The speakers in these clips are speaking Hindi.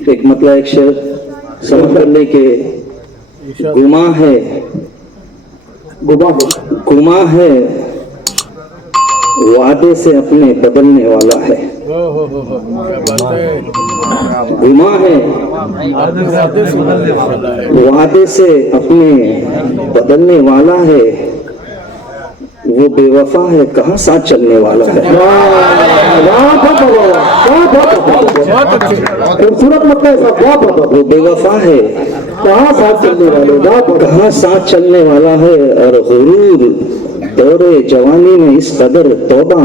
एक मतलब एक शेर समझ कर ले के गुमा है वादे से अपने बदलने वाला है। गुमा है वादे से अपने बदलने वाला है। वो बेवफा है कहाँ साथ चलने वाला है। खूबसूरत मतलब वो बेवफा है कहाँ साथ चलने वाले कहाँ साथ चलने वाला है। और गुरूर दौरे जवानी में इस कदर तौबा,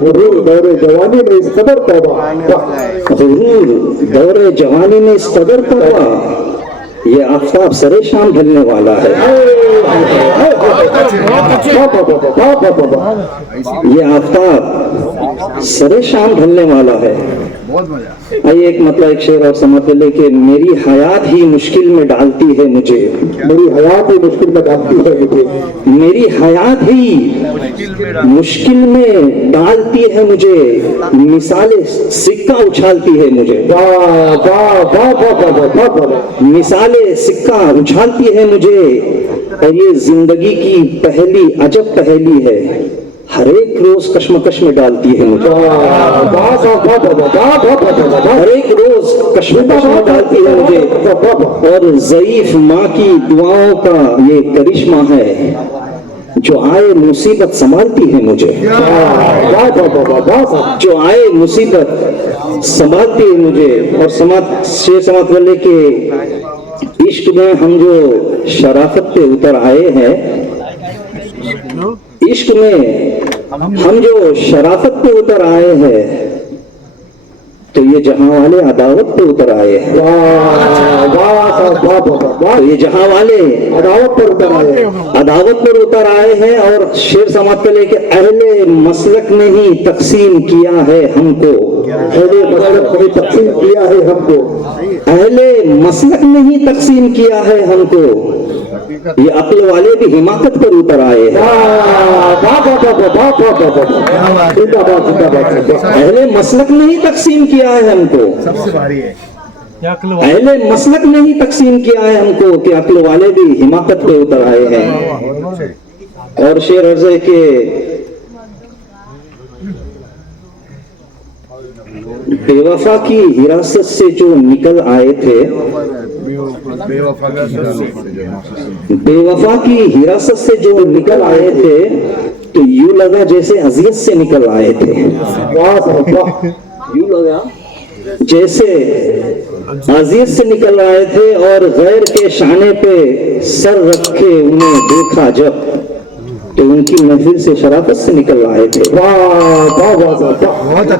गुरूर दौरे जवानी में इस कदर तौबा, गुरूर दौरे जवानी में इस कदर तौबा। ये आफताब सरे शाम ढलने वाला है। ये आफताब सरे शाम ढलने वाला है। आइए एक मतलब एक शेर और समझ ले कि मेरी हयात ही मुश्किल में डालती है मुझे। मेरी हयात ही मुश्किल में डालती है मुझे। मेरी हयात ही मुश्किल में डालती है मुझे। मिसाले सिक्का उछालती है मुझे। मिसाले सिक्का उछालती है मुझे। और ये जिंदगी की पहली अजब पहेली है, हर एक रोज कश्मकश में डालती है मुझे। हर एक रोज कश्मकश में डालती है मुझे। और ज़ईफ माँ की दुआओं का ये करिश्मा है, जो आए मुसीबत संभालती है मुझे। जो आए मुसीबत संभालती है मुझे। और समाज वाले के इश्क में हम जो शराफत पे उतर आए हैं, इश्क में हम जो शराफत पे उतर आए हैं, तो ये जहां वाले अदावत पे उतर आए हैं। तो ये जहां वाले अदावत पर उतर आए हैं। और शेर समाज पे लेके अहले मसलक ने ही तकसीम किया है हमको। अहले मसलक ने तकसीम किया है हमको। अहले मसलक ने ही तकसीम किया है हमको। ये अक्ल वाले भी हिमाकत पर उतर आए हैं। अहले मसलक ने ही तकसीम किया है हमको। सबसे भारी है अहले मसलक ने ही तकसीम किया है हमको कि अक्ल वाले भी हिमाकत पे उतर आए हैं। और शेर अर्ज है कि बेवफा की हिरासत से जो निकल आए थे, बेवफा की हिरासत से जो निकल आए थे, तो यूं लगा जैसे अजियत से निकल आए थे। यूं लगा जैसे अजियत से निकल आए थे। और गैर के शाने पे सर रखे उन्हें देखा जब, तो उनकी महफिल से शराफत से निकल आए थे। वाह वाह वाह।